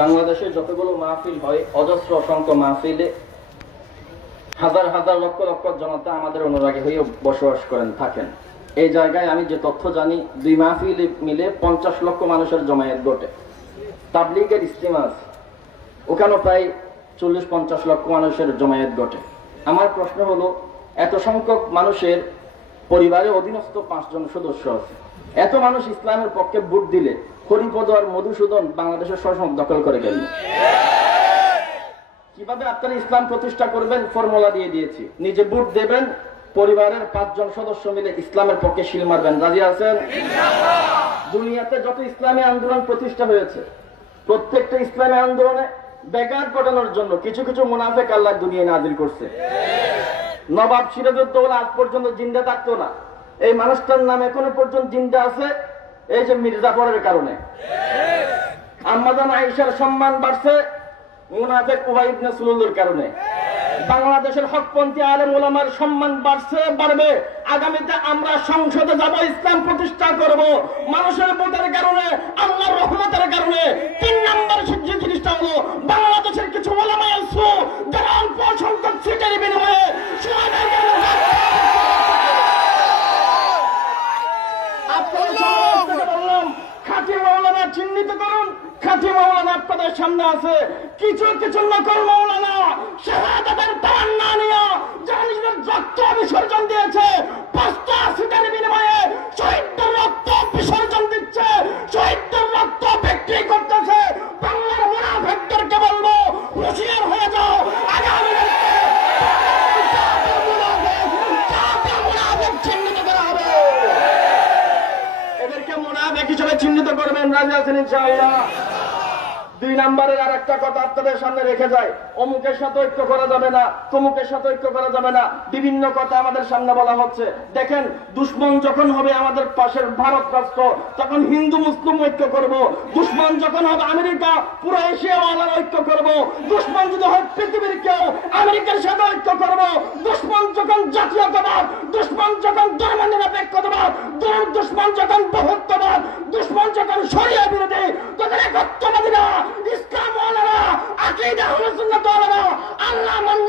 বাংলাদেশে যতগুলো মাহফিল হয়, অজস্র অসংখ্য মাহফিলে হাজার হাজার লক্ষ লক্ষ জনতা আমাদের অনুরাগী হয়ে বসবাস করেন, থাকেন। এই জায়গায় আমি যে তথ্য জানি, দুই মাহফিল মিলে পঞ্চাশ লক্ষ মানুষের জমায়েত ঘটে। তাবলিগের ইস্তেমা ওখানে প্রায় চল্লিশ পঞ্চাশ লক্ষ মানুষের জমায়েত ঘটে। আমার প্রশ্ন হলো, এত সংখ্যক মানুষের পরিবারে অধীনস্থ পাঁচজন সদস্য আছে? এত মানুষ ইসলামের পক্ষে ভোট দিলে হরিপদ আর মধুসূদন বাংলাদেশের শাসন দখল করে গেল কীভাবে আপনারা ইসলাম প্রতিষ্ঠা করবেন? ফর্মুলা দিয়ে দিয়েছি। নিজে ভোট দেবেন, পরিবারের পাঁচজন সদস্য মিলে ইসলামের পক্ষে শিল মারবেন। রাজি আছেন? দুনিয়াতে যত ইসলামী আন্দোলন প্রতিষ্ঠা হয়েছে, প্রত্যেকটা ইসলামী আন্দোলনে বেকার ঘটানোর জন্য কিছু কিছু মুনাফেক আল্লাহ দুনিয়ায় নাজিল করছে। নবাব সিরাজউদ্দৌলা আজ পর্যন্ত জিন্দা থাকতো না। এই মানুষটার নাম এখনও পর্যন্ত জিন্দা আছে, এই যে মির্জাফরের কারণে। আম্মাজান আয়েশার সম্মান বাড়ছে, মুনাফেক উবাই ইবনে সুলুলের কারণে। বাংলাদেশের হকপন্থী আলেম ওলামার সম্মান বাড়ছে, বাড়বে। আগামীতে আমরা সংসদে যাব, ইসলাম প্রতিষ্ঠা করব। মানুষের ভোটের কারণে, আল্লাহর রহমতের কারণে বললাম, খাঁটি মাওলানা চিহ্নিত করুন। খাঁটি মাওলানা আপনাদের সামনে আছে। কিছু কিছু নকল মৌলানা শাহাদাতের তামান্না নিয়ে যারা নিজেদের বিসর্জন দিয়েছে। হিসেবে চিহ্নিত করবেন, রাজি আছেন ইনশাআল্লাহ। দুই নম্বরের আর একটা কথা আপনাদের সামনে রেখে যায় অমুকের সাথে ঐক্য করা যাবে না, তমুকের সাথে ঐক্য করা যাবে না। বিভিন্ন কথা আমাদের সামনে বলা হচ্ছে। দেখেন, দুশ্মন যখন হবে আমাদের পাশের ভারত রাষ্ট্র, তখন হিন্দু, মুসলিম ঐক্য করব। দুশ্মন যখন হবে আমেরিকা, পুরো এশিয়া ঐক্য করব। দুশ্মন যদি হয় পৃথিবীর কেউ, আমেরিকার সাথে ঐক্য করব। যখন জাতীয়তাবাদ, দুশ্মন যখন ধর্ম নিরপেক্ষতাবাদ দুশ্মন যখন বহুত্ববাদ, দুশ্মন যখন সরিয়া বিরোধী, তখন একত্ববাদীরা, ইসলাম আল্লাহ মান্য